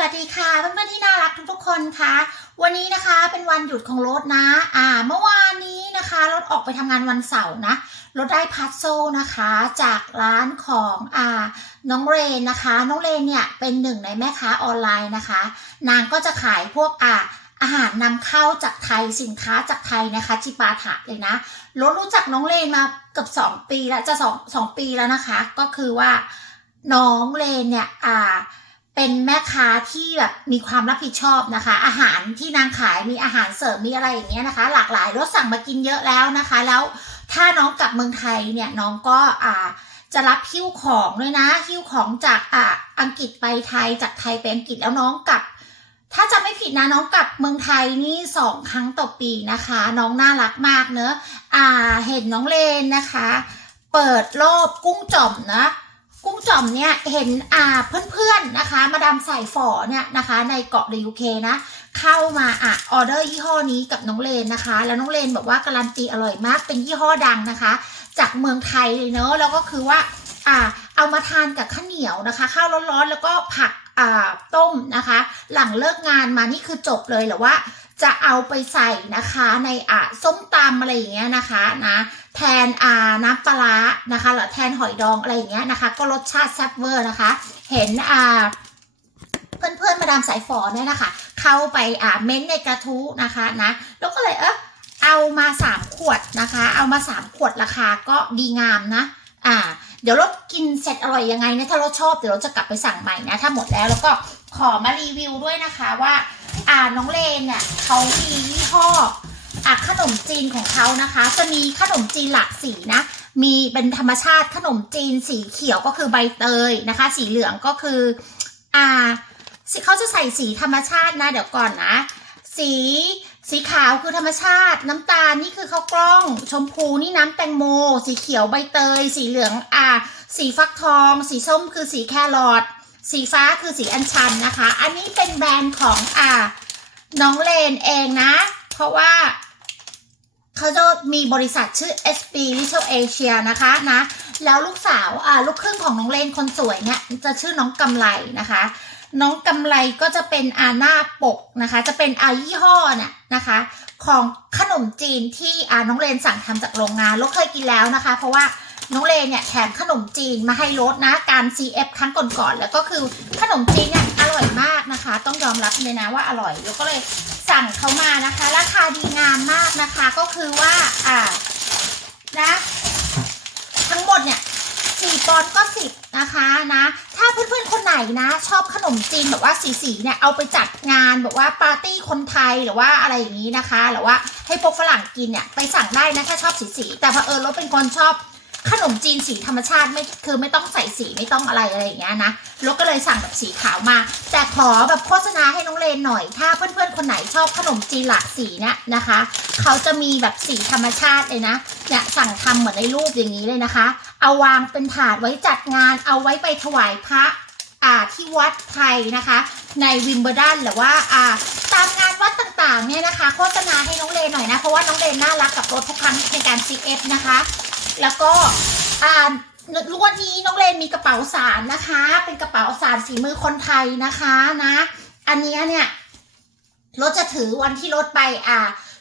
วัสดีค่ะเพื่อนนี้นะคะเป็นวันหยุดของรถนะ อ่า เมื่อวานนี้นะคะรถออกไปทำงานวันเสาร์นะรถได้พัซโซนะคะ จากร้านของอ่าน้องเรนนะคะ น้องเรนเนี่ยเป็นหนึ่งในแม่ค้าออนไลน์นะคะ นางก็จะขายพวกอ่าอาหารนำเข้าจากไทยสินค้าจากไทยนะคะจิปาถะเลยนะรถรู้จักน้องเรนมาเกือบสองปีแล้วจะสองสองปีแล้วนะคะ ก็คือว่าน้องเรนเนี่ยอ่า เป็นแม่ค้าที่แบบมีความรับผิดชอบนะคะ อาหารที่นางขายมีอาหารเสริมมีอะไรอย่างเงี้ยนะคะ หลากหลายรถสั่งมากินเยอะแล้วนะคะ แล้วถ้าน้องกลับเมืองไทยเนี่ยน้องก็อ่าจะรับหิ้วของด้วยนะหิ้วของจากอ่าอังกฤษไปไทยจากไทยไปอังกฤษแล้วน้องกลับ ถ้าจะไม่ผิดนะน้องกลับเมืองไทยนี่สองครั้งต่อปีนะคะ น้องน่ารักมากเนอะอ่าเห็นน้องเลนนะคะ เปิดรอบกุ้งจ่อมนะ กุ้งจ่อมเนี่ยเห็นอ่าเพื่อนๆนะคะ มาดามใส่ฝอเนี่ยนะคะ ในเกาะเดยูเคนะ เข้ามาอะออเดอร์ยี่ห้อนี้กับน้องเลนนะคะ แล้วน้องเลนบอกว่าการันตีอร่อยมากเป็นยี่ห้อดังนะคะ จากเมืองไทยเลยเนอะแล้วก็คือว่าอ่าเอามาทานกับข้าวเหนียวนะคะ ข้าวร้อนๆแล้วก็ผักอ่าต้มนะคะ หลังเลิกงานมานี่คือจบเลยหรือว่า จะเอาไปใส่นะคะในอะส้มตำอะไรอย่างเงี้ยนะคะนะแทนอ่าน้ำปลาร้านะคะหรือแทนหอยดองอะไรอย่างเงี้ยนะคะ ก็รสชาติแซ่บเวอร์นะคะ เห็นอ่าเพื่อนๆมาดามสายฝอเนี่ยนะคะ เข้าไปอ่าเม้นในกระทู้นะคะนะแล้วก็เลยเออเอามาสามขวดนะคะ เอามาสามขวดราคาก็ดีงามนะ อ่า เดี๋ยวรถกินเสร็จอร่อยยังไงเนี่ยถ้ารถชอบเดี๋ยวเราจะกลับไปสั่งใหม่นะ ถ้าหมดแล้วแล้วก็ขอมารีวิวด้วยนะคะว่า อ่าน้องเลนเนี่ยเขามียี่ห้ออะขนมจีนของเขานะคะ จะมีขนมจีนหลากสีนะ มีเป็นธรรมชาติขนมจีนสีเขียวก็คือใบเตยนะคะ สีเหลืองก็คืออ่าเขาจะใส่สีธรรมชาตินะ เดี๋ยวก่อนนะ สีสีขาวคือธรรมชาติ น้ำตาลนี่คือข้าวกล้อง ชมพูนี่น้ำแตงโม สีเขียวใบเตย สีเหลืองอ่า สีฟักทอง สีส้มคือสีแครอท สีฟ้าคือสีอัญชันนะคะ อันนี้เป็นแบรนด์ของอ่าน้องเลนเองนะ เพราะว่าเขาจะมีบริษัทชื่อ SB Little Asia นะคะนะ แล้วลูกสาวอ่าลูกครึ่งของน้องเลนคนสวยเนี่ยจะชื่อน้องกำไลนะคะ น้องกำไลก็จะเป็นอาหน้าปกนะคะ จะเป็นอายี่ห้อเนี่ยนะคะ ของขนมจีนที่อาน้องเลนสั่งทำจากโรงงานเราเคยกินแล้วนะคะ เพราะว่า น้องเลเนี่ยแถมขนมจีนมาให้รสนะการ CF ครั้งก่อนๆแล้วก็คือขนมจีนเนี่ยอร่อยมากนะคะ ต้องยอมรับเลยนะว่าอร่อยแล้วก็เลยสั่งเขามานะคะ ราคาดีงามมากนะคะก็คือว่าอ่านะทั้งหมดเนี่ยสี่ปอนก็สิบนะคะนะถ้าเพื่อนๆคนไหนนะ ชอบขนมจีนแบบว่าสีๆเนี่ยเอาไปจัดงานแบบว่าปาร์ตี้คนไทยหรือว่าอะไรอย่างนี้นะคะหรือว่าให้พวกฝรั่งกินเนี่ยไปสั่งได้นะถ้าชอบสีๆแต่เผอิญเราเป็นคนชอบ ขนมจีนสีธรรมชาติไม่คือไม่ต้องใส่สีไม่ต้องอะไรอะไรอย่างเงี้ยนะเราก็เลยสั่งแบบสีขาวมา แต่ขอแบบโฆษณาให้น้องเลนหน่อย ถ้าเพื่อนๆคนไหนชอบขนมจีนหลากสีเนี่ยนะคะ เขาจะมีแบบสีธรรมชาติเลยนะเนี่ยสั่งทำเหมือนในรูปอย่างนี้เลยนะคะ เอาวางเป็นถาดไว้จัดงาน เอาไว้ไปถวายพระอ่าที่วัดไทยนะคะ ในวิมเบอร์ดันหรือว่าอ่าตามงานวัดต่างๆเนี่ยนะคะ โฆษณาให้น้องเลนหน่อยนะเพราะว่าน้องเลนน่ารักกับรถทุกครั้งในการ CF นะคะ แล้วก็อ่าวันนี้น้องเลนมีกระเป๋าสารนะคะ เป็นกระเป๋าสารสีมือคนไทยนะคะนะ อันนี้เนี่ยรถจะถือวันที่รถไปอ่า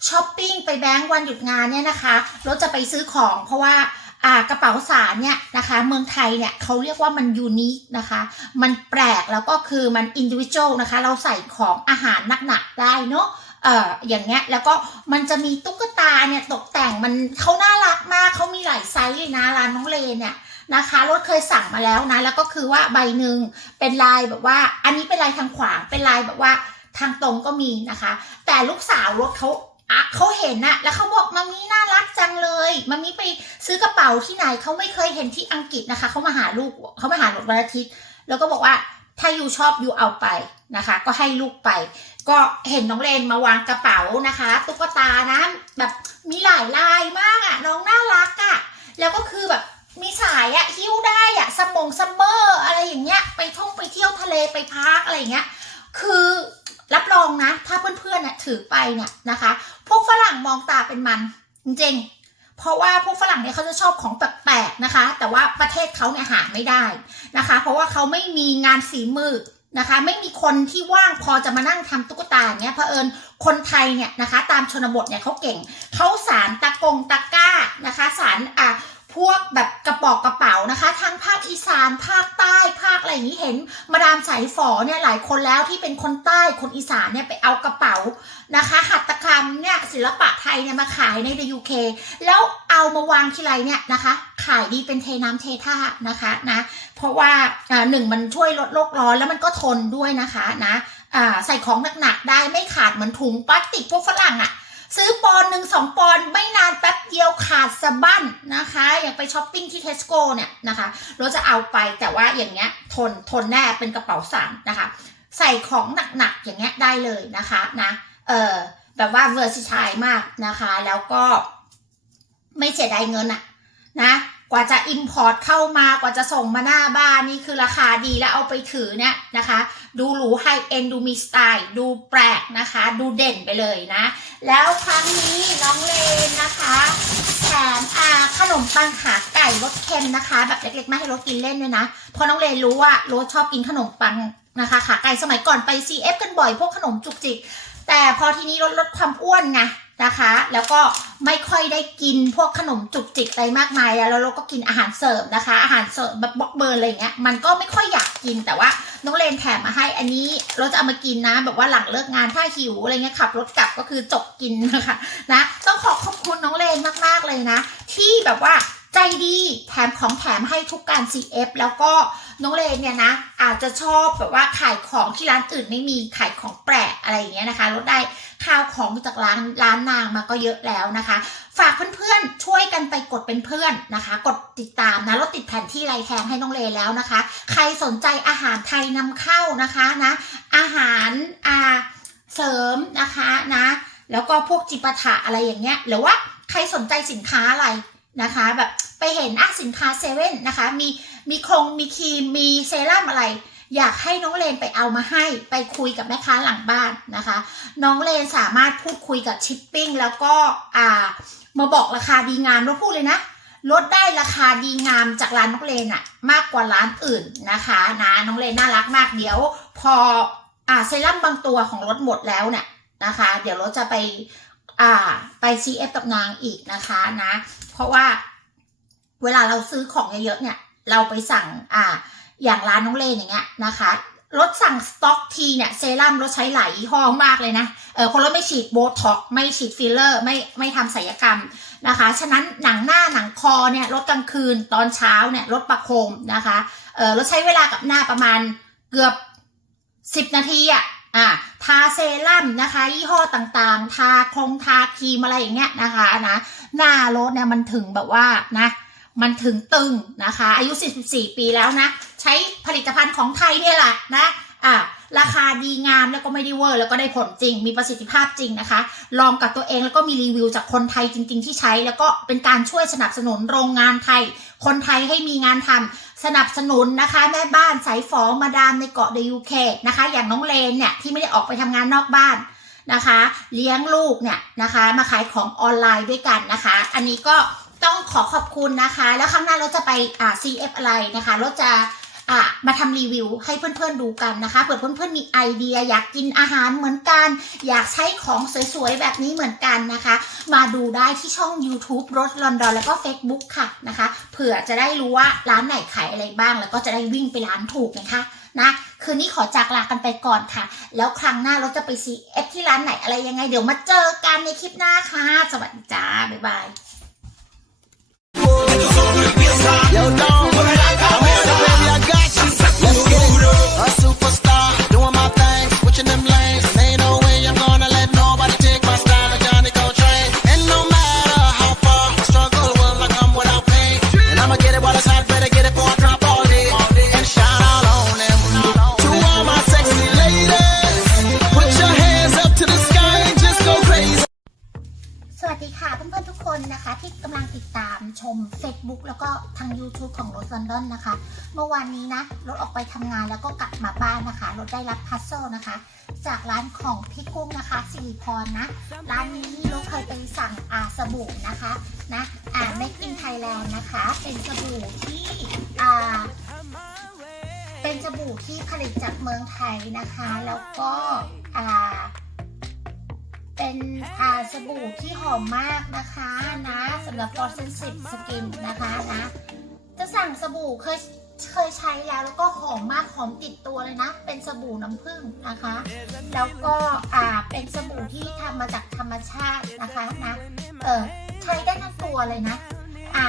ช้อปปิ้งไปแบงก์วันหยุดงานเนี่ยนะคะรถจะไปซื้อของเพราะว่าอ่ากระเป๋าสารเนี่ยนะคะ เมืองไทยเนี่ยเขาเรียกว่ามันยูนิคนะคะ มันแปลกแล้วก็คือมันอินดิวิชวลนะคะ เราใส่ของอาหารหนักๆได้เนาะ เอ่ออย่างเงี้ยแล้วก็มันจะมีตุ๊กตาเนี่ยตกแต่งมันเขาน่ารักมากเขามีหลายไซส์เลยนะร้านน้องเลนเนี่ยนะคะรถเคยสั่งมาแล้วนะ แล้วก็คือว่าใบหนึ่งเป็นลายแบบว่า อันนี้เป็นลายทางขวางเป็นลายแบบว่าทางตรงก็มีนะคะ แต่ลูกสาวรถเขาอะเขาเห็นอะแล้วเขาบอกมามีน่ารักจังเลยมามีไปซื้อกระเป๋าที่ไหนเขาไม่เคยเห็นที่อังกฤษนะคะเขามาหาลูกเขามาหาลูกวันอาทิตย์ แล้วก็บอกว่า ถ้ายูชอบยูเอาไปนะคะ ก็ให้ลูกไป ก็เห็นน้องเลนมาวางกระเป๋านะคะ ตุ๊กตานะแบบมีหลายลายมากอะน้องน่ารักอะแล้วก็คือแบบมีสายอะหิ้วได้อะสมองซัมเมอร์อะไรอย่างเงี้ยไปท่องไปเที่ยวทะเลไปพักอะไรอย่างเงี้ยคือรับรองนะ ถ้าเพื่อนๆน่ะถือไปเนี่ยนะคะ พวกฝรั่งมองตาเป็นมันจริง เพราะว่าพวกฝรั่งเนี่ยเขาจะชอบของแปลกๆนะคะ แต่ว่าประเทศเขาเนี่ยหาไม่ได้นะคะ เพราะว่าเขาไม่มีงานฝีมือนะคะ ไม่มีคนที่ว่างพอจะมานั่งทำตุ๊กตาอย่างเงี้ยเผอิญคนไทยเนี่ยนะคะ ตามชนบทเนี่ยเขาเก่งเขาสารตะกงตะก้านะคะ สารอะ พวกแบบกระบอกกระเป๋านะคะ ทั้งภาคอีสานภาคใต้ภาคอะไรอย่างนี้เห็น มาดามสายฝอเนี่ยหลายคนแล้วที่เป็นคนใต้คนอีสานเนี่ยไปเอากระเป๋านะคะ หัตถกรรมเนี่ยศิลปะไทยเนี่ยมาขายในยูเคแล้วเอามาวางทีไรเนี่ยนะคะ ขายดีเป็นเทน้ำเทท่านะคะนะเพราะว่าหนึ่งมันช่วยลดโลกร้อนแล้วมันก็ทนด้วยนะคะนะใส่ของหนักๆได้ไม่ขาดเหมือนถุงพลาสติกพวกฝรั่งอะ ซื้อปอนหนึ่งสองปอนไม่นานแป๊บเดียวขาดสะบั้นนะคะ อย่างไปช้อปปิ้งที่เทสโก้เนี่ยนะคะ เราจะเอาไปแต่ว่าอย่างเงี้ยทนทนแน่เป็นกระเป๋าสามนะคะ ใส่ของหนักๆอย่างเงี้ยได้เลยนะคะนะเออแบบว่าเวอร์ซิชายมากนะคะ แล้วก็ไม่เสียดายเงินอะนะ กว่าจะอิมพอร์ตเข้ามากว่าจะส่งมาหน้าบ้านนี่คือราคาดีแล้วเอาไปถือเนี่ยนะคะ ดูหรูไฮเอ็นดูมีสไตล์ดูแปลกนะคะ ดูเด่นไปเลยนะ แล้วครั้งนี้น้องเลนนะคะแถมอาขนมปังขาไก่รสเค็มนะคะ แบบเล็กๆ มาให้รสกินเล่นด้วยนะเพราะน้องเลนรู้ว่าโรสชอบกินขนมปังนะคะขาไก่สมัยก่อนไป CF กันบ่อยพวกขนมจุกจิกแต่พอทีนี้ลดลดความอ้วนไง นะคะ แล้วก็ไม่ค่อยได้กินพวกขนมจุกจิกอะไรมากมายแล้วแล้วเราก็กินอาหารเสริมนะคะ อาหารเสริมแบบบล็อกเบิร์นอะไรเงี้ยมันก็ไม่ค่อยอยากกินแต่ว่าน้องเลนแถมมาให้อันนี้เราจะเอามากินนะ แบบว่าหลังเลิกงานถ้าหิวอะไรเงี้ยขับรถกลับก็คือจบกินนะคะนะต้องขอขอบคุณน้องเลนมากๆเลยนะ ที่แบบว่า ใจดีแถมของแถมให้ทุกการ CF แล้วก็น้องเลนเนี่ยนะ อาจจะชอบแบบว่าขายของที่ร้านอื่นไม่มีขายของแปลกอะไรอย่างเงี้ยนะคะลดได้ข้าวของจากร้านร้านนางมาก็เยอะแล้วนะคะ ฝากเพื่อนๆช่วยกันไปกดเป็นเพื่อนนะคะ กดติดตามนะรถติดแผนที่ไรแทงให้น้องเลแล้วนะคะ ใครสนใจอาหารไทยนำเข้านะคะนะอาหารอ่าเสริมนะคะนะ แล้วก็พวกจิปาถะอะไรอย่างเงี้ยหรือว่าใครสนใจสินค้าอะไร นะคะแบบไปเห็นอะสินค้าเซเว่นนะคะมีมีคงมีครีมมีเซรั่มอะไร อยากให้น้องเลนไปเอามาให้ไปคุยกับแม่ค้าหลังบ้านนะคะ น้องเลนสามารถพูดคุยกับชิปปิ้งแล้วก็อ่ามาบอกราคาดีงามแล้วพูดเลยนะลดได้ราคาดีงามจากร้านน้องเลนอะมากกว่าร้านอื่นนะคะนะน้องเลนน่ารักมากเดี๋ยว พออ่าเซรั่มบางตัวของรถหมดแล้วเนี่ยนะคะ เดี๋ยวรถจะไปอ่าไป CF กับนางอีกนะคะนะ ราะว่าเวลาเราซื้อของเยอะๆเนี่ย เราไปสั่งอ่า อย่างร้านน้องเลนอย่างเงี้ยนะคะรถสั่งสต็อกทีเนี่ยเซรั่มรถใช้หลายยี่ห้อมากเลยนะ เออเพราะรถไม่ฉีดโบท็อกไม่ฉีดฟิลเลอร์ ไม่ไม่ทำศัลยกรรมนะคะ ฉะนั้นหนังหน้าหนังคอเนี่ยลดกลางคืนตอนเช้าเนี่ยลดประโคมนะคะ เออราใช้เวลากับหน้าประมาณเกือบสิบนาทีอะ อะทาเซรั่มนะคะยี่ห้อต่างๆ ทาครงทาครีมอะไรอย่างเงี้ยนะคะนะหน้ารถเนี่ยมันถึงแบบว่านะมันถึงตึงนะคะ อายุ 44 ปีแล้วนะ ใช้ผลิตภัณฑ์ของไทยเนี่ยแหละนะอะราคาดีงามแล้วก็ไม่ได้เวอร์แล้วก็ได้ผลจริง มีประสิทธิภาพจริงนะคะ ลองกับตัวเองแล้วก็มีรีวิวจากคนไทยจริง ๆ ที่ใช้ แล้วก็เป็นการช่วยสนับสนุนโรงงานไทย คนไทยให้มีงานทำ สนับสนุนนะคะ แม่บ้านสายฝอมาดามในเกาะเดยูเคนะคะ อย่างน้องเลนเนี่ยที่ไม่ได้ออกไปทำงานนอกบ้านนะคะ เลี้ยงลูกเนี่ยนะคะ มาขายของออนไลน์ด้วยกันนะคะ อันนี้ก็ต้องขอขอบคุณนะคะ แล้วครั้งหน้าเราจะไปอ่า CF อะไรนะคะ เราจะ อะมาทำรีวิวให้เพื่อนๆดูกันนะคะเผื่อเพื่อนๆมีไอเดีย อยากกินอาหารเหมือนกัน อยากใช้ของสวยๆแบบนี้เหมือนกันนะคะ มาดูได้ที่ช่อง YouTube รถลอนดอนแล้วก็ Facebook ค่ะนะคะเผื่อจะได้รู้ว่าร้านไหนขายอะไรบ้าง แล้วก็จะได้วิ่งไปร้านถูกนะคะนะคืนนี้ขอจากลากันไปก่อนค่ะ แล้วครั้งหน้าเราจะไป CF ที่ร้านไหนอะไรยังไง เดี๋ยวมาเจอกันในคลิปหน้าค่ะ สวัสดีจ้า บ๊ายบาย รถออกไปทำงานแล้วก็กลับมาบ้านนะคะ รถได้รับพัซเซิลนะคะ จากร้านของพี่กุ้งนะคะสิริพรนะ ร้านนี้รถเคยไปสั่งอาสบู่นะคะนะอ่า Make in Thailand นะคะ เป็นสบู่ที่อ่าเป็นสบู่ที่ผลิตจากเมืองไทยนะคะ แล้วก็อ่าเป็นอาสบู่ที่หอมมากนะคะนะสำหรับ for sensitive skin นะคะนะจะสั่งสบู่เคย เคยใช้แล้วแล้วก็หอมมากหอมติดตัวเลยนะ เป็นสบู่น้ำผึ้งนะคะ แล้วก็อ่าเป็นสบู่ที่ทำมาจากธรรมชาตินะคะนะเออใช้ได้ทั้งตัวเลยนะ อ่า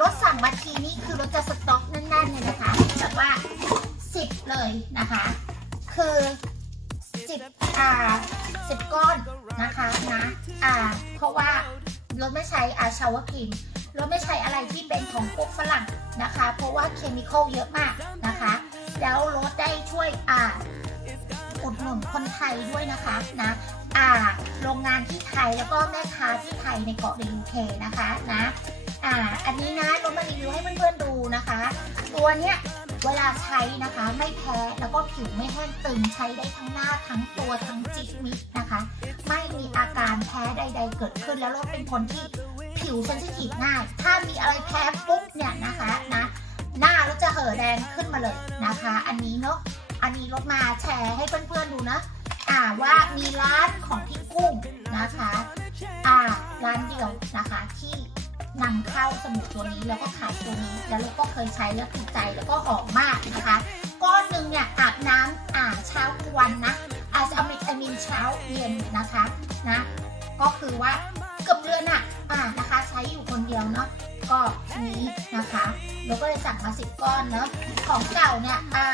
รถสั่งมาทีนี้คือรถจะสต็อกแน่นๆเลยนะคะแบบว่าสิบเลยนะคะ คือสิบอ่าสิบก้อนนะคะนะอ่าเพราะว่ารถไม่ใช้อาชาวครีม รถไม่ใช้อะไรที่เป็นของพวกฝรั่งนะคะ เพราะว่าเคมีคอลเยอะมากนะคะ แล้วรถได้ช่วยอ่าอุดหนุนคนไทยด้วยนะคะนะอ่าโรงงานที่ไทยแล้วก็แม่ค้าที่ไทยในเกาะเดลูเคนะคะนะอ่าอันนี้นะรามารีวิวให้เพื่อนๆดูนะคะ ตัวเนี้ยเวลาใช้นะคะไม่แพ้แล้วก็ผิวไม่แห้งตึงใช้ได้ทั้งหน้าทั้งตัวทั้งจิกมิกนะคะ ไม่มีอาการแพ้ใด ๆ เกิดขึ้นแล้วเราเป็นคนที่ ผิวเซนซิทีฟง่าย ถ้ามีอะไรแพ้ปุ๊บเนี่ยนะคะนะหน้าเราจะเห่อแดงขึ้นมาเลยนะคะ อันนี้เนาะอันนี้รถมาแชร์ให้เพื่อนๆดูนะอ่าว่ามีร้านของพี่กุ้งนะคะอ่าร้านเดียวนะคะที่นำเข้าสมุดตัวนี้แล้วก็ขายตัวนี้ แล้วเราก็เคยใช้แล้วถูกใจแล้วก็หอมมากนะคะก้อนหนึ่งเนี่ยอาบน้ำอ่าเช้าวันนะ อาจจะเอาวิตามินเช้าเย็นนะคะนะก็คือว่าเกือบเดือนอะ อ่านะคะ ใช้อยู่คนเดียวเนาะก็นี้นะคะเราก็เลยสั่งมาสิบก้อนเนาะของเก่าเนี่ยอ่า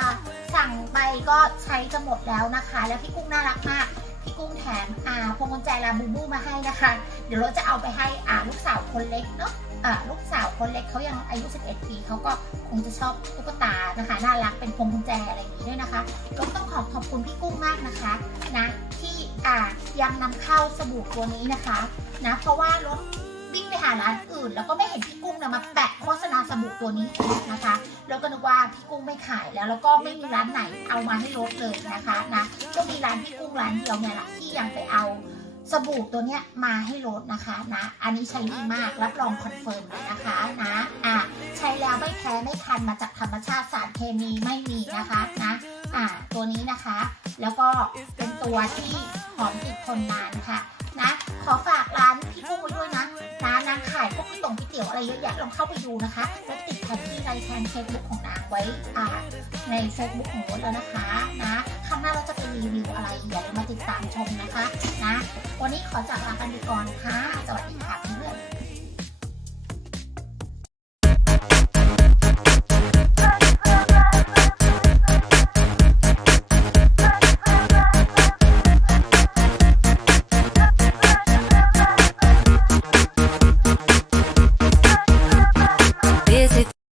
สั่งไปก็ใช้จะหมดแล้วนะคะ แล้วพี่กุ้งน่ารักมากพี่กุ้งแถมอ่าพวงกุญแจลาบูบูมาให้นะคะ เดี๋ยวเราจะเอาไปให้อ่าลูกสาวคนเล็กเนาะอ่าลูกสาวคนเล็กเขายังอายุ 11 ปีเขาก็คงจะชอบตุ๊กตานะคะน่ารักเป็นพวงกุญแจอะไรอย่างนี้ด้วยนะคะก็ต้องขอบขอบคุณพี่กุ้งมากนะคะนะที่อ่ายังนำเข้าสบู่ตัวนี้นะคะ นะ เพราะว่ารถวิ่งไปหาร้านอื่น แล้วก็ไม่เห็นพี่กุ้งนะมาแปะโฆษณาสบู่ตัวนี้นะคะแล้วก็นึกว่าพี่กุ้งไม่ขายแล้วแล้วก็ไม่มีร้านไหนเอามาให้ลดเลยนะคะนะก็มีร้านพี่กุ้งร้านเดียวเนี่ยแหละที่ยังไปเอาสบู่ตัวเนี้ยมาให้ลดนะคะนะ อันนี้ใช้ดีมากรับรองคอนเฟิร์มเลยนะคะนะอะใช้แล้วไม่แพ้ไม่คันมาจากธรรมชาติสารเคมีไม่มีนะคะนะอะตัวนี้นะคะ แล้วก็เป็นตัวที่หอมติดทนนานค่ะ นะ ขอฝากร้านพี่กุ้งไว้ด้วยนะร้านนางขายพวกก๋วยตงก๋วยเตี๋ยวอะไรเยอะแยะลองเข้าไปดูนะคะแล้วติดแท็กที่รายแทนเฟซบุ๊กของนางไว้อ่าในเฟซบุ๊กของรถแล้วนะคะนะครั้งหน้าเราจะไปรีวิวอะไรอย่าลืมมาติดตามชมนะคะนะ วันนี้ขอจากลากันไปก่อนค่ะสวัสดีค่ะเพื่อน